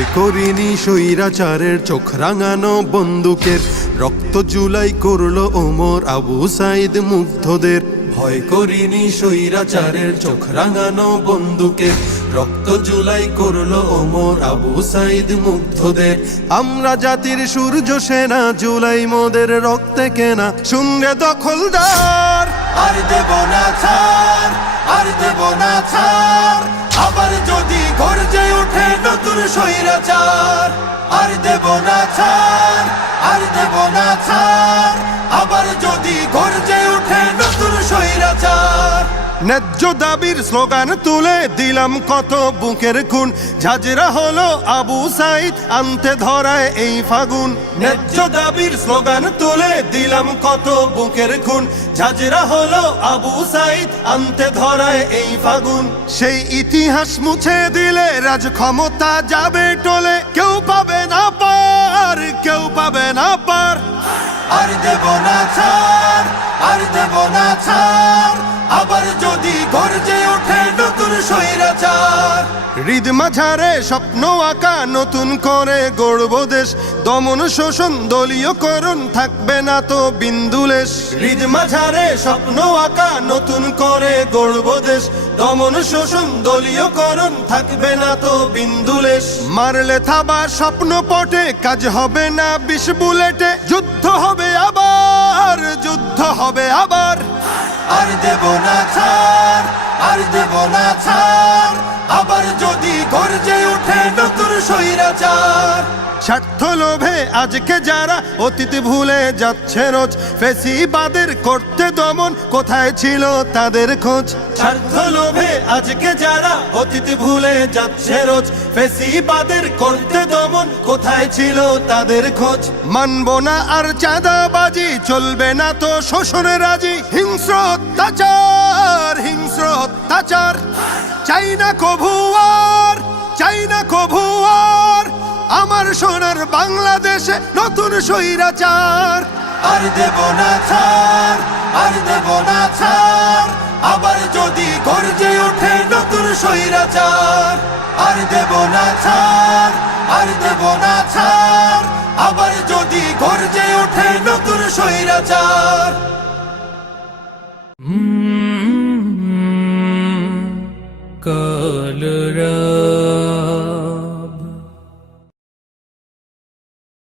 ভয় করিনি স্বৈরাচারের চোখ রাঙানো বন্দুকের, রক্ত জুলাই করলো ওমর আবু সাইদ মুগ্ধদের। ভয় করিনি স্বৈরাচারের চোখ রাঙানো বন্দুকের, রক্ত জুলাই করলো ওমর আবু সাইদ মুগ্ধদের। আমরা জাতির সূর্য সেনা, জুলাই মোদের রক্তে কেনা, শুনরে দখলদার আর দেব না ছাড়, আর দেব না ছাড়। আবার যদি গর্জে ওঠে নতুন স্বৈরাচার, আর দেব না ছাড়, আর দেব না ছাড়। আবার যদি গর্জে ওঠে নতুন স্বৈরাচার। ন্যায্য দাবির স্লোগান তুলে দিলাম কত বুকের খুন, ঝাঁঝরা হলো আবু সাইদ আনতে ধরায় এই ফাগুন। ন্যায্য দাবির স্লোগান তুলে দিলাম কত বুকের খুন, ঝাঁঝরা হলো আবু সাইদ আনতে ধরায় এই ফাগুন। সেই ইতিহাস মুছে দিলে রাজ ক্ষমতা যাবে টলে, কেউ পাবে না পার, কেউ পাবে না পার। আর দেব না ছাড়, আর দেব না ছাড়। আবার যদি গর্জে ওঠে নতুন স্বৈরাচার। হৃদ মাঝারে স্বপ্ন আঁকা নতুন করে গড়ব দেশ, দমন শোষণ দলীয়করণ থাকবে না তো বিন্দুলেশ। হৃদ মাঝারে স্বপ্ন আঁকা নতুন করে গড়ব দেশ, দমন শোষণ দলীয়করণ থাকবে না তো বিন্দুলেশ। মারলে থাবা স্বপ্ন পটে, কাজ হবে না 20 বুলেটে, যুদ্ধ হবে আবার, যুদ্ধ হবে আবার। আর দেব না ছাড়, আর দেব না ছাড়। আবার যদি গর্জে ওঠে নতুন স্বৈরাচার। স্বার্থ লোভে আজকে যারা অতীত ভুলে যাচ্ছে রোজ, ফেসিবাদের করতে দমন কোথায় ছিল তাদের খোঁজ। স্বার্থ লোভে আজকে যারা অতীত ভুলে যাচ্ছে রোজ, ফেসিবাদের করতে দমন কোথায় ছিল তাদের খোঁজ। মানব না আর চাঁদাবাজি, চলবে না তো শোষণ রাজি। হিংস্র অত্যাচার, হিংস্র অত্যাচার। চাই না কভু আর, চাই না কভু আর আমার সোনার বাংলাদেশে নতুন স্বৈরাচার। আর দেব না ছাড়, আর দেব না ছাড়। আবার যদি গর্জে ওঠে নতুন স্বৈরাচার। আর দেব না ছাড়, আর দেব না ছাড়। আবার যদি গর্জে ওঠে নতুন স্বৈরাচার।